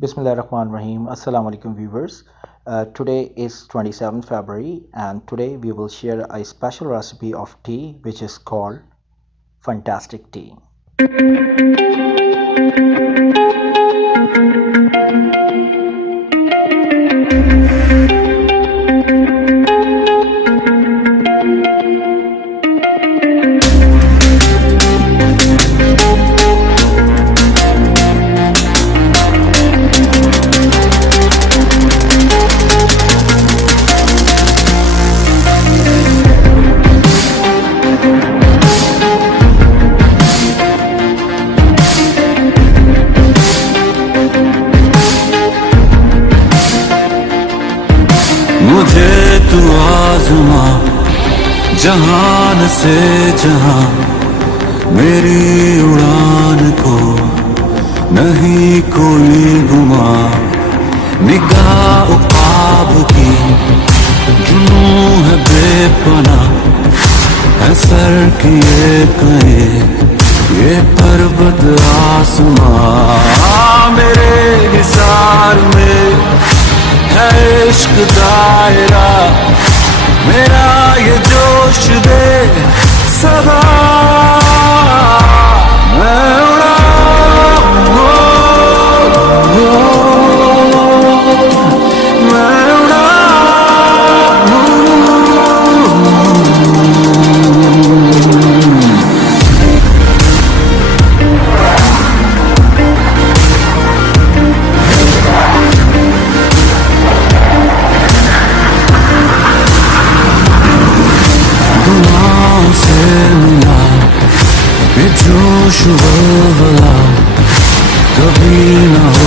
Bismillahirrahmanirrahim. Assalamu alaikum viewers. Today is 27th February and today we will share a special recipe of tea which is called Fantastic Tea. मुझे तू आज़मा जहान से जहां मेरी उड़ान को नहीं कोई गुमा निगाह ख्वाब की जुनून है बेपना है सर किए कहे ये पर्वत आसमां मेरे निसार में है इश्क दायरा मेरा ये जोश दे सदा मैं उड़ा मैं उड़ा से मिला ये जोश वला कभी ना